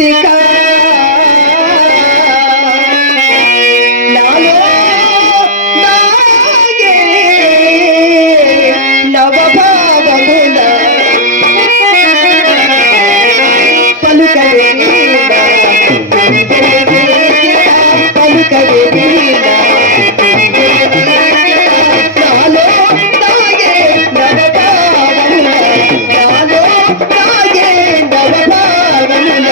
గీతిక నాలో నాగే నవభావముల పలుకవే పలుకవే నాలో నాగే నవభావముల నాలో నాగే నవభావముల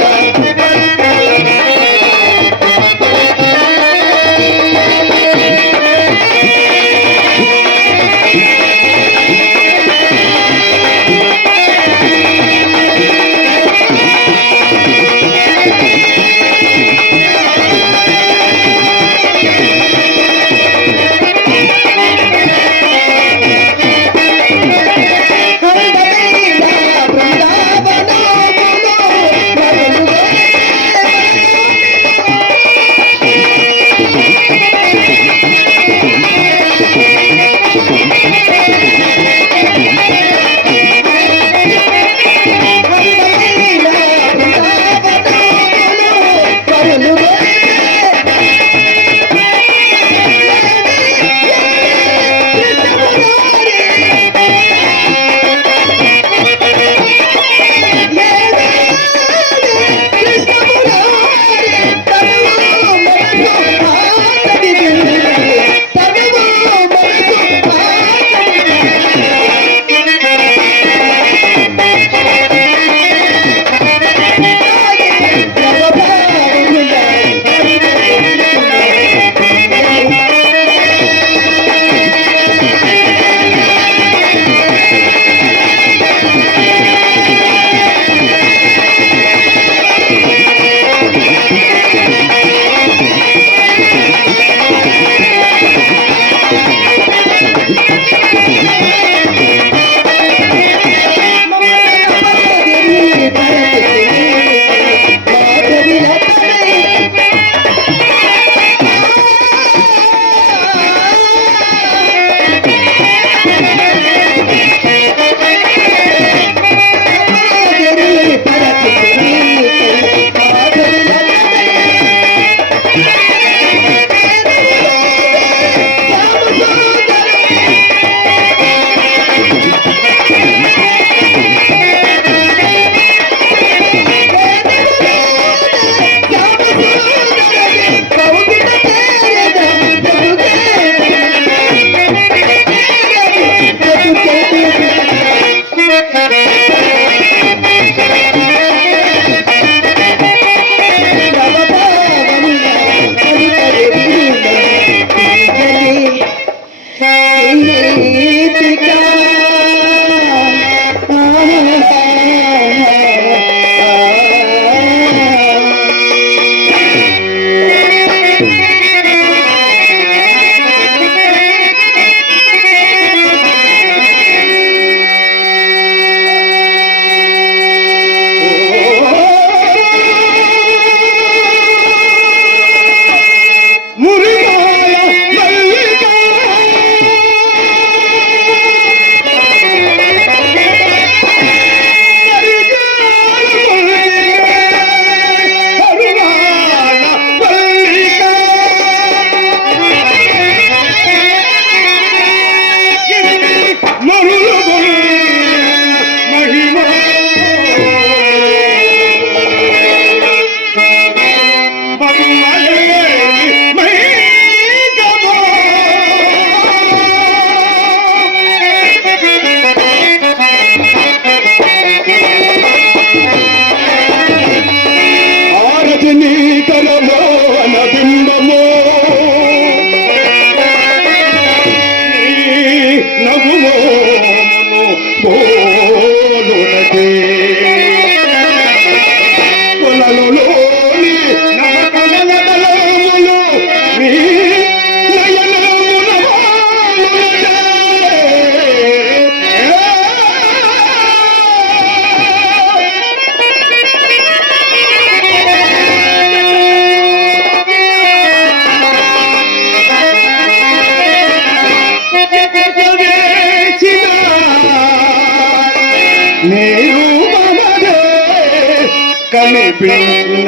కనిపించిన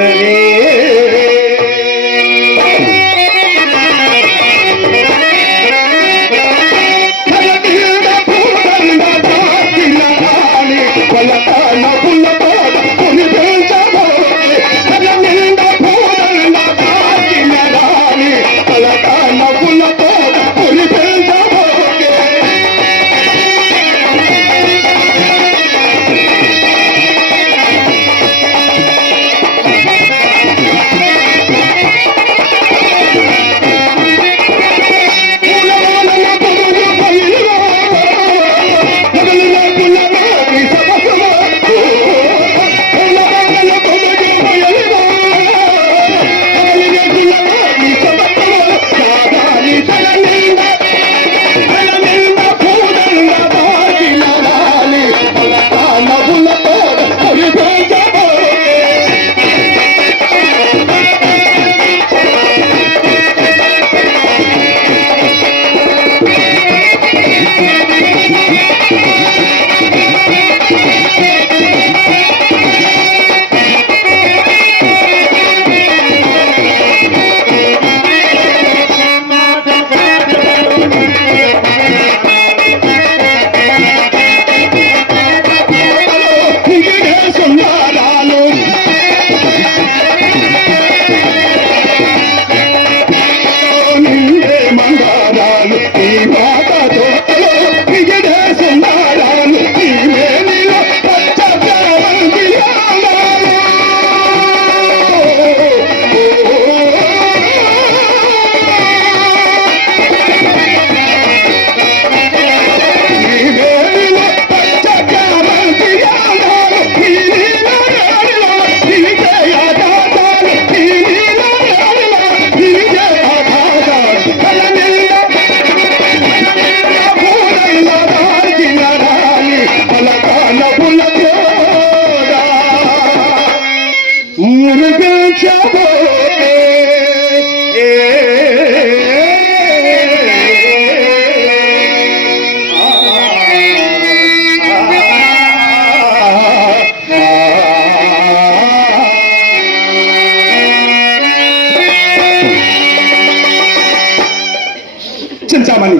వచ్చినామని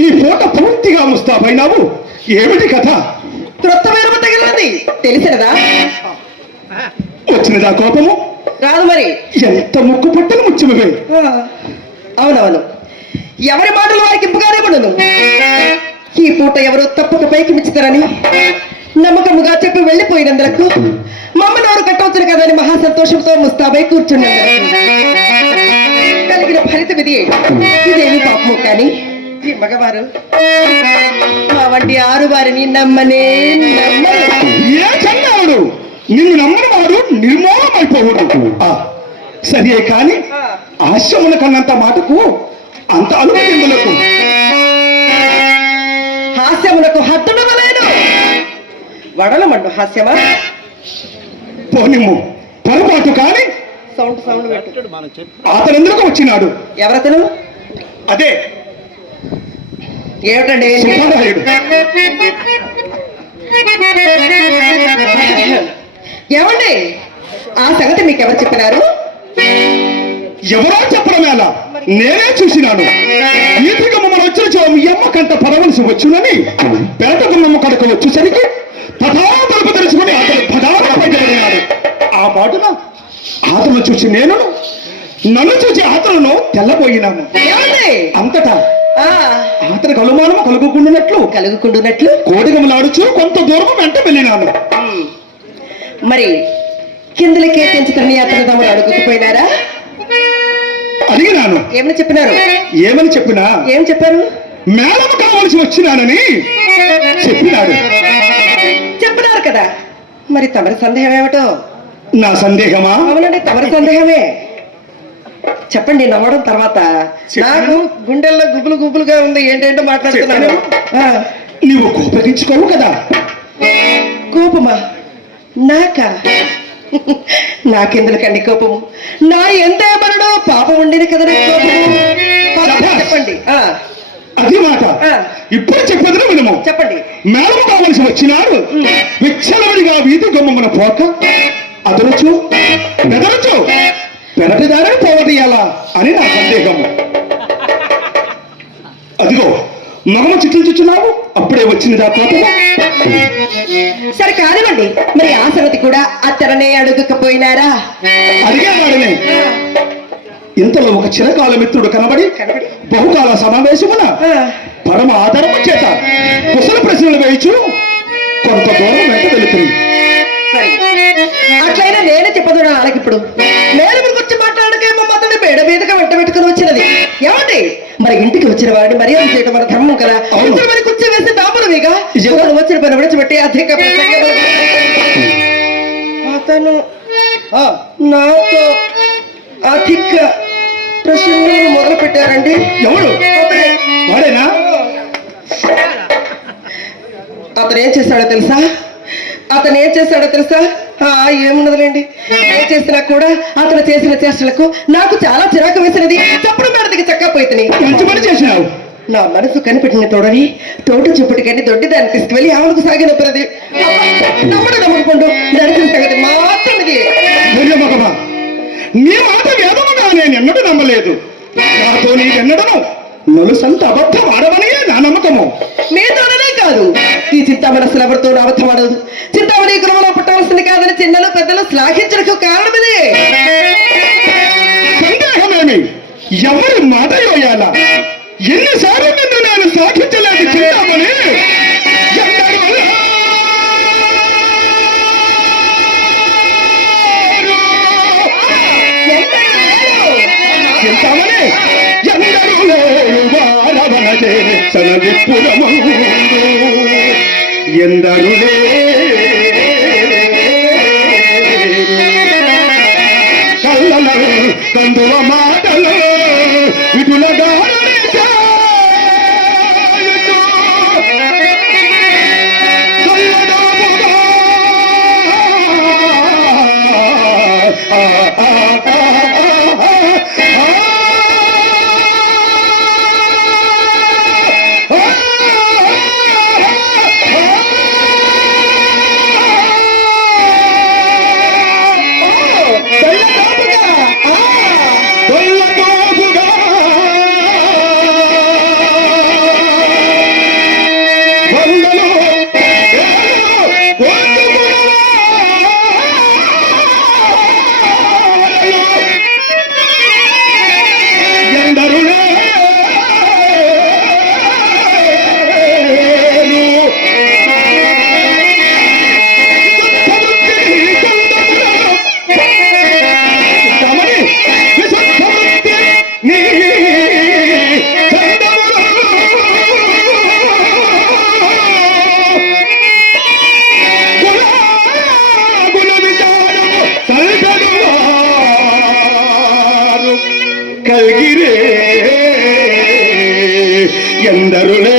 ఈ పూట పూర్తిగా ముస్తాబైనావు. ఏమిటి కథ? క్రొత్త వేరము తగిలినది తెలిసినదా? వచ్చినదా కోపము? రాదు మరి. ఎంత ముక్కు పుట్టలు ముచ్చమవే. అవునవును, ఎవరి మాటలు వారికి ఇంపుగానే పడును. ఈ పూట ఎవరు తప్పక పైకి మిచ్చుతారని నమ్మకముగా చెప్పి వెళ్ళిపోయినందులకు మమ్మల్ని ఎవరు కట్టవచ్చును కదని మహా సంతోషంతో ముస్తాబై కూర్చున్నారు. కలిగిన ఫలితం ఇది. ఇదేమి పాపము కానీ ఈ మగవారు మా వంటి ఆరువారిని నమ్మనే నమ్మరు. ఏ చండావుడు నిన్ను నమ్మని వాడు నిర్మూలమైపోవుడు. సరే కాని ఆశ్రమున కన్నంత మాటకు అంత అలుగులకు హాస్యమునకు హద్దుడవలేదు. వడలమండు హాస్యమా? పోనిమ్ము పొరపాటు కాని సౌండ్ సౌండ్ అతను ఎందుకు వచ్చినాడు? ఎవరతను? అదే ఏమిటండి? సుబ్బారాయుడు. ఏమండి ఆ సంగతి మీకు ఎవరు చెప్పినారు? ఎవరో చెప్పడం ఎలా, నేనే చూసినాను. ఈతిగా మమ్మల్ని వచ్చిన మీ అమ్మ కంట పరవలసి వచ్చునని పేటకున్నమ్మ కడక వచ్చేసరికి పదాలు తలుపు తెలుసుకుని అతను పదాలు బయటపడినాడు. ఆ పాటున ఆతను చూసి నేను, నన్ను చూసి ఆతలను తెల్లబోయినాను. అంతటా అతనికి అనుమానం కలుగుకుంటున్నట్లు కోడిగమలాడుచు కొంత దూరం వెంట వెళ్ళినాను. మరి కిందలకే తెంచుతని అతను తమరు అడుగుకుపోయినారా? అడిగినాను. ఏమని చెప్పినారు? ఏమని చెప్పినా? ఏం చెప్పారు? మేళము కావలసి వచ్చినానని చెప్పినాడు. చెప్పినారు కదా, మరి తమరి సందేహం ఏమిటో? నా సందేహమా? అవునండి, తమరి సందేహమే. చెప్పండి, నమ్మడం తర్వాత. నాకు గుండెల్లో గుబులు గుబులుగా ఉంది. ఏంటంటో మాట్లాడుతున్నాను. నీవు కోపగించుకోవు కదా? కోపమా? నాకా? నాకెందుకండి కోపము? నా ఎంత మరణో పాపం ఉండేది కదా కోపము. చెప్పండి. అది మాట. ఇప్పుడు చెప్పేది వినము. చెప్పండి. మేళము కావలసి వచ్చినాడు. విచ్చలవిడిగా వీధి గొమ్మన పోక అదరచు బెదరచు పెరటిదారని పోవదీయాలా అని నా సందేహము. అదిగో మగమ చిట్లు చుచ్చున్నావు, అప్పుడే వచ్చినదా కోపము? సరే కానివ్వండి, మరి ఆ సంగతి కూడా అత్తరనే అడుగకపోయినారా? అడిగేవాడనే. ఇంతలో ఒక చిరకాల మిత్రుడు కనబడి బహుకాల సమావేశమున పరమ ఆధారము చేత కుశల ప్రశ్నలు వేయచ్చు కొంత దూరం వెంట వెళుతుంది. అట్లయినా నేనే చెప్పదు అలాగిప్పుడు నేను గురించి మాట్లాడకేమో అతని పేడ మీదగా వెంట పెట్టుకుని వచ్చినది. ఏమండి, మరి ఇంటికి వచ్చిన వాడిని మర్యాద చేయడం మన ధర్మం కదా. మరి కుర్చీ వేసి దాపురమేగా వచ్చిన పని విడిచిపెట్టి అధిక అతను నాతో అధిక ప్రశ్నలు మొదలు పెట్టారండి. ఎవరు? వాడేనా? అతను ఏం చేశాడో తెలుసా? ఏమున్నదిలేండి. ఏం చేసినా కూడా అతను చేసిన చేష్టలకు నాకు చాలా చిరాకు వేసినది. చప్పుడు మేడదికి చక్కపోయింది. మంచి పని చేసినావు. నా మనసు కనిపెట్టిన తోడని తోట చెప్పుటికని దొడ్డి దాన్ని తీసుకువెళ్ళి ఆవులకు సాగినప్పుడది నమ్మకుండా నడిచిన సంగతి మాత్రం ఇది. నీ మాట వేదముగా నేను ఎన్నడూ నమ్మలేదు. నాతో నీ ఎన్నడను నలుసంత అబద్ధం ఆడవనే నా నమ్మకము. మీతోనే కాదు, ఈ చింతామణి అసలు ఎవరితో అబద్ధం ఆడదు. చింతామణి కులంలో పుట్టవలసింది కాదని చిన్నలు పెద్దలు శ్లాఘించడానికి కారణం ఇది. సందేహమేమి? ఎవరి మాట యోయాల? ఎన్నిసార్లు నిన్ను నేను శ్లాఘించలేదు చింతామణి. చింతామణి ఎందరూ లేరు వారవన చేసన విపురమందు ఎందరు కళ్ళలు కందువ మాటలు ఇటులగా మీరే ఎందరులే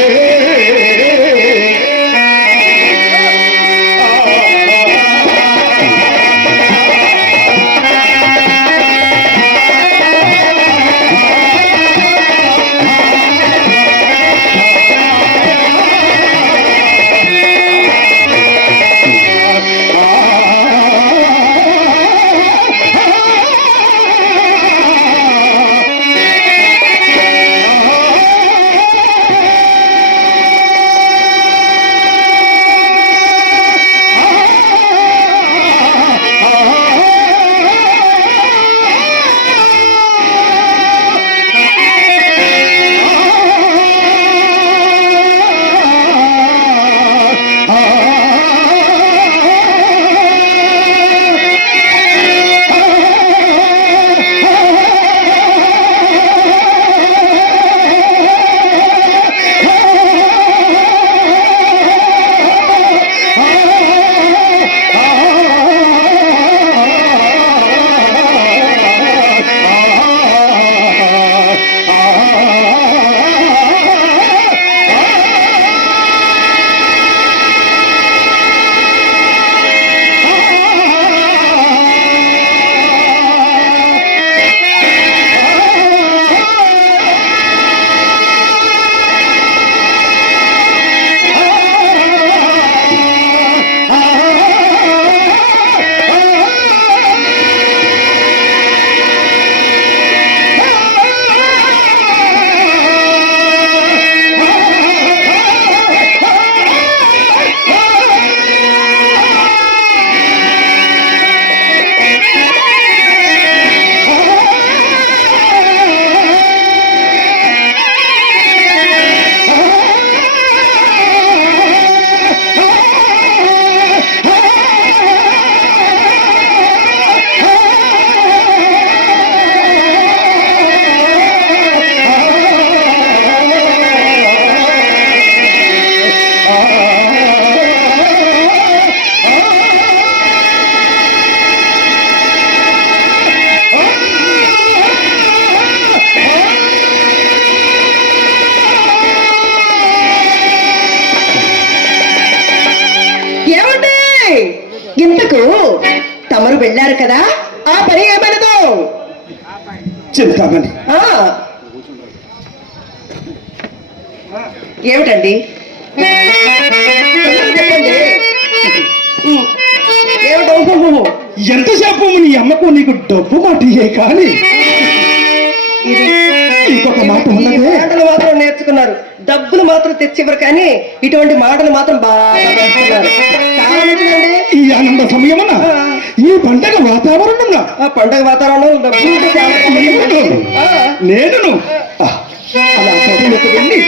ఇంతకు తమరు వెళ్ళారు కదా, ఆ పని ఏమనదు? చింతామణి, ఏమిటండి చెప్పండి. ఏమిటో ఎంతసేపు నీ అమ్మకు నీకు డబ్బు మాటియే కానీ ఇంకొక మాట ఉన్నదే. మాటలు మాత్రం నేర్చుకున్నారు, డబ్బులు మాత్రం తెచ్చివ్వరు, కానీ ఇటువంటి మాటలు మాత్రం బాగా నేర్చుకున్నారు. చాలా మంచిదండి. ఈ ఆనంద సమయమున ఈ పండగ వాతావరణంగా పండగ వాతావరణం డబ్బులు నేను అలా సభలకు వెళ్ళి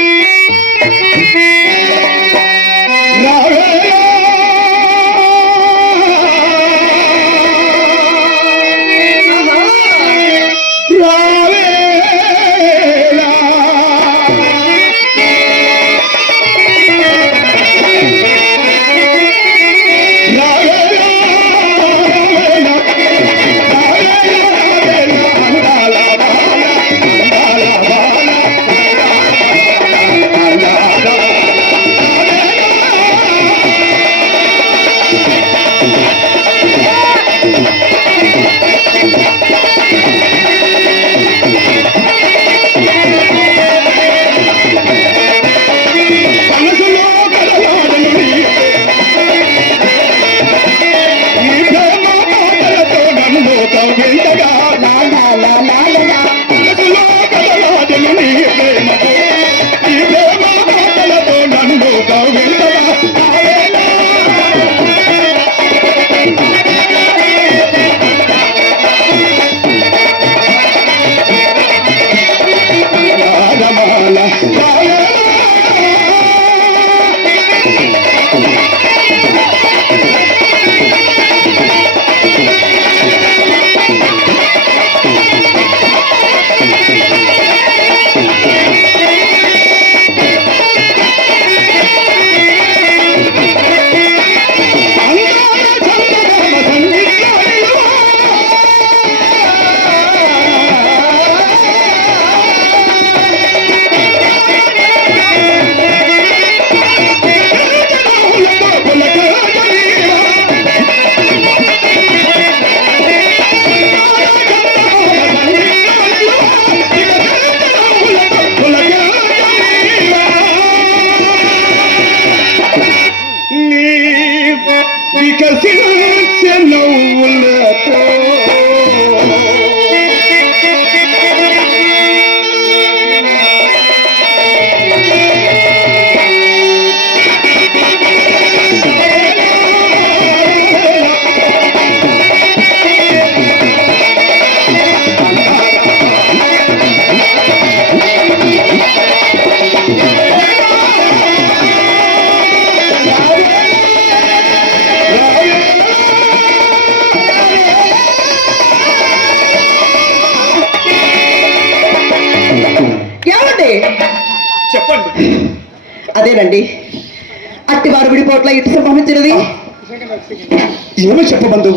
ఏమండి? చెప్పండి. అదేనండి, అట్టివారు విడిపోట్ల ఇటు సంభవించినది. ఏమో చెప్పబంధు.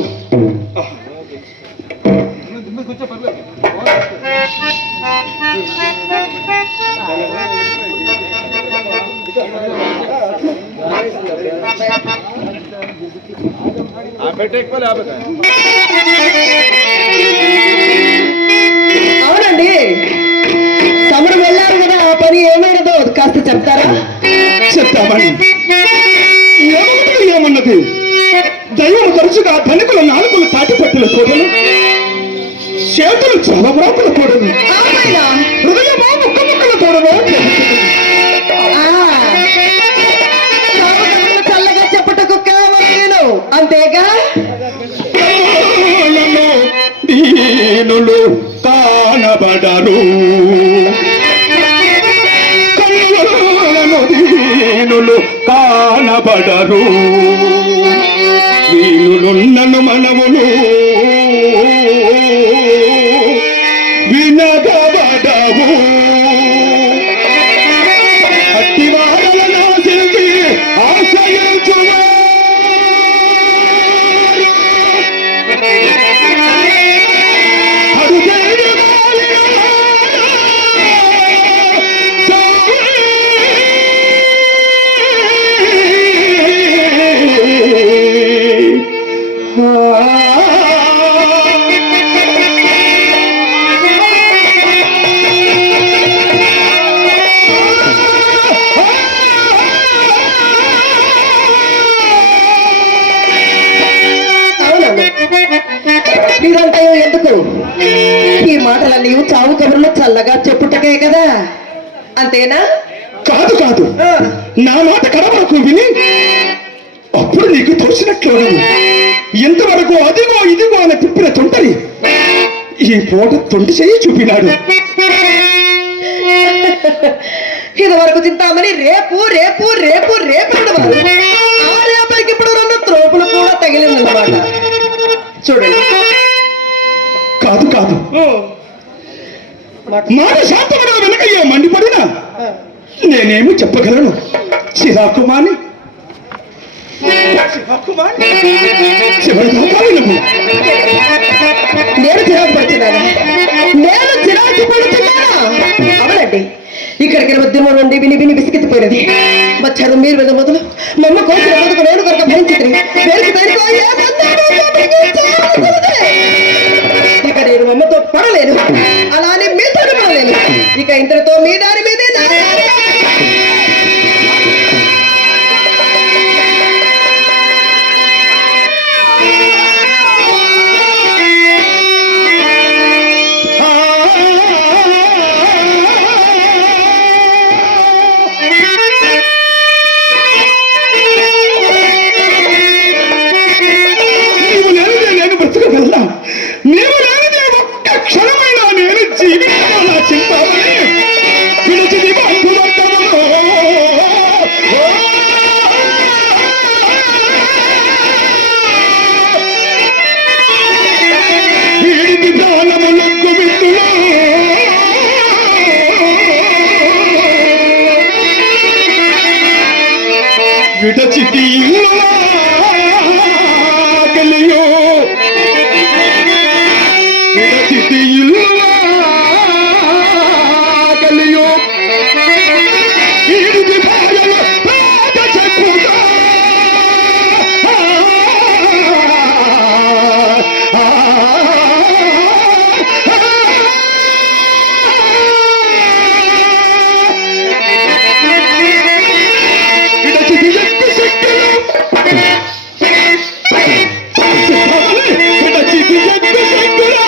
అవునండి, తమరు వెళ్ళారు కదా, ఆ పని ఏమైనదో కాస్త చెప్తారా? చెప్తామని ఏమన్నది? దైవం తరచుగా ధనికుల నాలుగులు తాటిపట్టుల కూడలు, చేతులు చలబ్రాకుల కూడలు, హృదయమా ముక్క ముక్కల కూడలు. చల్లగా చెప్పుటకు కావాలి అంతేగా. దీనులు కానబడరు, కన్నులను దీనులు కానబడరు, వీనులున్నను మనములు వినగబడవు. అట్టివారల నాశించి ఆశ్రయించువా మీరంతా ఎందుకు ఈ మాటలన్నీ చావు కబుర్లు చల్లగా చెప్పుటకే కదా, అంతేనా? కాదు కాదు, నా మాట కడవరకు విని అప్పుడు నీకు తోచినట్లు ఇంతవరకు అదిగో ఇదిగో అని తిప్పిన తొంటరి ఈ పూట తొంటి చేయి చూపినాడు. ఇదివరకు చింతామని రేపు రేపు రేపు రేపు వారు ఆ రేపటికి ఇప్పుడు 2 త్రోపులు కూడా తగిలిందన్నమాట. చూడండి. కాదు కాదు, మాట శాంతమైన వెనక ఏ మండిపడినా నేనేమి చెప్పగలను? చిరాకుమాని నేను చిరాకు పడుతున్నాను, నేను చిరాకు పడుతున్నానా? అవునండి, ఇక్కడికి ఉద్యమం నుండి విని విని విసిగిపోయినది. వచ్చారు మీరు మీద మొదలు మమ్మ కోసిన బతుకు నేను కనుక భరించింది. ఇక నేను మమ్మతో పడలేను, అలానే మీతో పడలేను. ఇక ఇంతటితో మీ దారి మీదే నా దారి. నీవు లేనిదే ఒక్క క్షణమైనా నేను జీవితాలా చింతామని పిలిచి వీడికి ప్రాణములకు విత్తులో విడచితి కలియో విడచితి కలియో ఈడికి భార్యలు పాట చెప్పుగా విడచితి ఎక్కి శక్తులు విడచితి ఎక్కి శక్తులు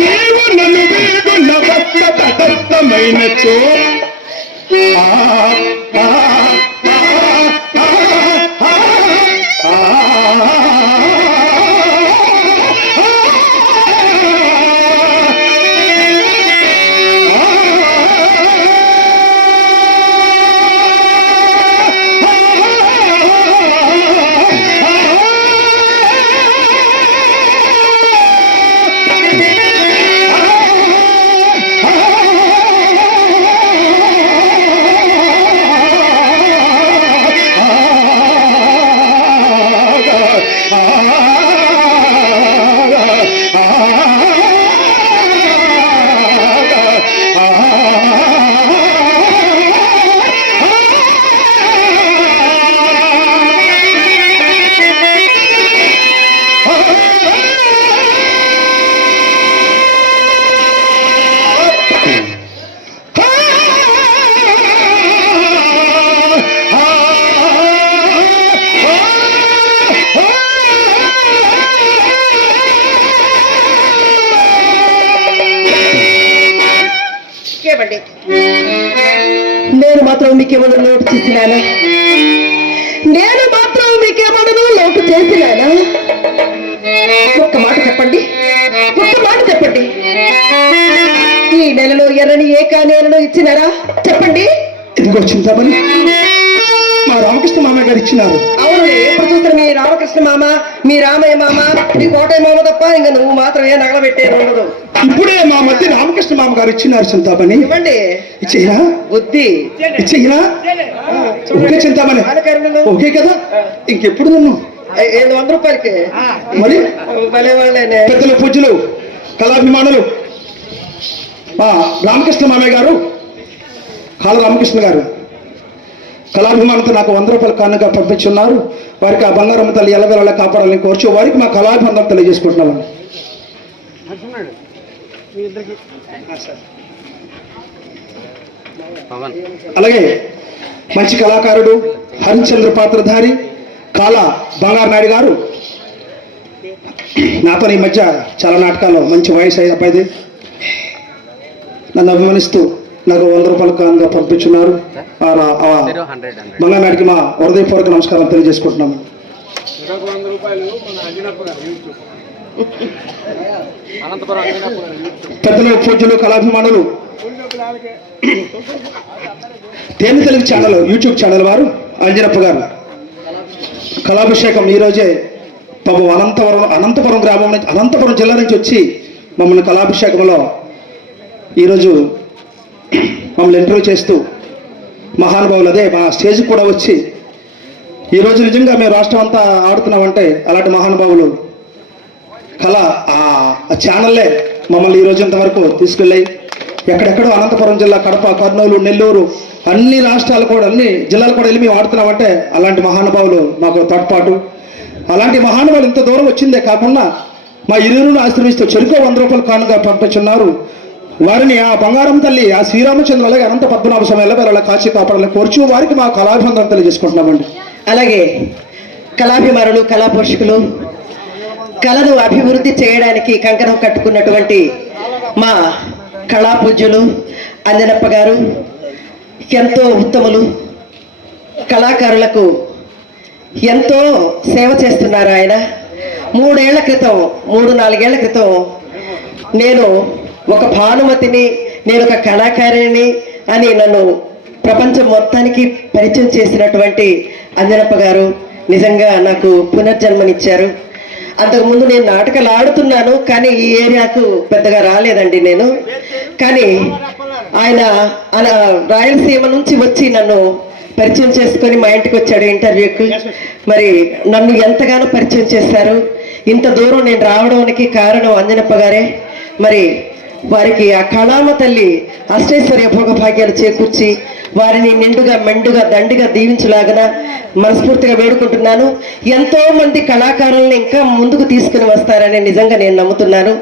నీవు నన్ను వీగున్న భక్త తటస్థమైనచో మాత్రం మీకేమన్నా లోటు చేసినానా? నేను మాత్రం మీకేమన్నా లోటు చేసినానా? ఒక్క మాట చెప్పండి, ఒక్క మాట చెప్పండి. ఈ నెలలో ఎర్రని ఏకానేలను ఇచ్చినారా? చెప్పండి. ఇదిగో చింతామణి, మా రామకృష్ణ మామయ్య గారు ఇచ్చినారు. అవును, ఎప్పుడు చూస్తారు మీ రామకృష్ణ మామ, మీ రామయ్య మామ, మీ కోటయ్య మామ తప్ప ఇంకా నువ్వు మాత్రం ఏ నగల పెట్టేది ఉండదు. ఇప్పుడే మా మధ్య రామకృష్ణ మామ గారు ఇచ్చినారు చింతామణి. ఇవ్వండి. ఇచ్చేయనా? బుద్ధి ఇచ్చేయనా? ఓకే చింతామణి, ఓకే కదా? ఇంకెప్పుడు నన్ను 100 రూపాయలకి మరి భలే వాళ్ళేనే. పెద్దలు పూజలు కళాభిమానులు మా రామకృష్ణ మామయ్య గారు, కాళ రామకృష్ణ గారు కళాభిమానంతో నాకు 100 రూపాయల కానుగా పంపించున్నారు. వారికి ఆ బంగారం తల్లి ఎల్లవెల్ల కాపాడాలని కోర్చు వారికి మా కళాభిమానం తెలియజేసుకుంటున్నాము. అలాగే మంచి కళాకారుడు హరిశ్చంద్ర పాత్రధారి కాళ బంగారు నాయుడు గారు నాతో ఈ మధ్య చాలా నాటకాల్లో మంచి వయసు అయిన అబ్బాయిది నన్ను అభిమానిస్తూ నాకు 100 రూపాయల కానుగా పంపించున్నారు. బంగారు నాయుడికి మా హృదయపూర్వక నమస్కారం తెలియజేసుకుంటున్నాము. పెద్దలు పూజలు కళాభిమానులు తేనె తెలుగు ఛానల్ యూట్యూబ్ ఛానల్ వారు అంజనప్ప గారు కళాభిషేకం ఈరోజే పాపం అనంతపురం గ్రామం నుంచి, అనంతపురం జిల్లా నుంచి వచ్చి మమ్మల్ని కళాభిషేకంలో ఈరోజు మమ్మల్ని ఇంటర్వ్యూ చేస్తూ మహానుభావులు అదే మా స్టేజ్కి కూడా వచ్చి ఈరోజు నిజంగా మేము రాష్ట్రం అంతా ఆడుతున్నామంటే అలాంటి మహానుభావులు కళ ఆ ఛానల్లే మమ్మల్ని ఈరోజు ఇంతవరకు తీసుకెళ్ళాయి. ఎక్కడెక్కడో అనంతపురం జిల్లా, కడప, కర్నూలు, నెల్లూరు అన్ని రాష్ట్రాలు కూడా అన్ని జిల్లాలు కూడా వెళ్ళి మేము ఆడుతున్నామంటే అలాంటి మహానుభావులు మాకు తోడ్పాటు. అలాంటి మహానుభావులు ఇంత దూరం వచ్చిందే కాకుండా మా ఇరువురును ఆశ్రమిస్తూ చెరుకు 100 రూపాయల కానుగా పంపించున్నారు. వారిని ఆ బంగారం తల్లి ఆ శ్రీరామచంద్ర అలాగే అనంత పద్మనాభ సమయంలో వాళ్ళ కాచి కాపాడాలని కోర్చు వారికి మా కళాభివందనం తెలియజేసుకుంటున్నామండి. అలాగే కళాభిమానులు, కళా పోషకులు కళను అభివృద్ధి చేయడానికి కంకణం కట్టుకున్నటువంటి మా కళా పూజ్యులు అంజనప్ప గారు ఎంతో ఉత్తములు. కళాకారులకు ఎంతో సేవ చేస్తున్నారు ఆయన. 3-4 ఏళ్ల క్రితం నేను ఒక భానుమతిని, నేను ఒక కళాకారిణి అని నన్ను ప్రపంచం మొత్తానికి పరిచయం చేసినటువంటి అంజనప్ప గారు నిజంగా నాకు పునర్జన్మనిచ్చారు. అంతకుముందు నేను నాటకాలు ఆడుతున్నాను, కానీ ఈ ఏరియాకు పెద్దగా రాలేదండి నేను. కానీ ఆయన రాయలసీమ నుంచి వచ్చి నన్ను పరిచయం చేసుకొని మా ఇంటికి వచ్చాడు ఇంటర్వ్యూకి. మరి నన్ను ఎంతగానో పరిచయం చేశారు. ఇంత దూరం నేను రావడానికి కారణం అంజనప్ప గారే. మరి వారికి ఆ కళామ తల్లి అష్టైశ్వర్య భోగభాగ్యాలు చేకూర్చి వారిని నిండుగా మెండుగా దండిగా దీవించలాగన మనస్ఫూర్తిగా వేడుకుంటున్నాను. ఎంతో మంది కళాకారులను ఇంకా ముందుకు తీసుకుని వస్తారని నిజంగా నేను నమ్ముతున్నాను.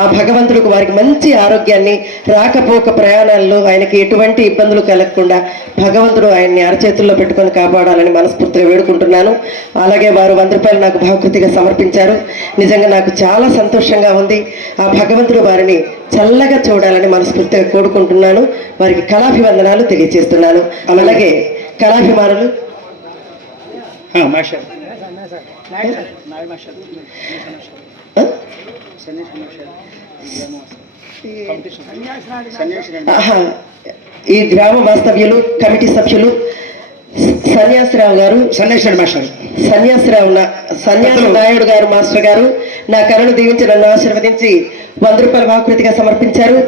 ఆ భగవంతుడికి వారికి మంచి ఆరోగ్యాన్ని, రాకపోక ప్రయాణాల్లో ఆయనకి ఎటువంటి ఇబ్బందులు కలగకుండా భగవంతుడు ఆయన్ని అరచేతుల్లో పెట్టుకొని కాపాడాలని మనస్ఫూర్తిగా వేడుకుంటున్నాను. అలాగే వారు 100 రూపాయలు నాకు భావకృతిగా సమర్పించారు. నిజంగా నాకు చాలా సంతోషంగా ఉంది. ఆ భగవంతుడు వారిని చల్లగా చూడాలని మనస్ఫూర్తిగా కోరుకుంటున్నాను. వారికి కళాభివందనాలు తెలియజేస్తున్నాను. అలాగే కళాభిమానులు ఈ గ్రామ వాస్తవ్యులు, కమిటీ సభ్యులు సన్యాసిరావు గారు, సన్యాసి నాయుడు గారు మాస్టర్ గారు నా కళను దీవించి నన్ను ఆశీర్వదించి 100 రూపాయల భావకృతిగా సమర్పించారు.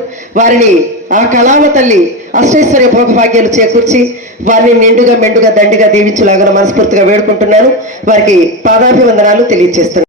వారిని ఆ కళామ తల్లి అష్టైశ్వర్య భోగభాగ్యాలు చేకూర్చి వారిని నిండుగా మెండుగా దండిగా దీవించులాగా మనస్ఫూర్తిగా వేడుకుంటున్నాను. వారికి పాదాభివందనాలు తెలియజేస్తున్నాను.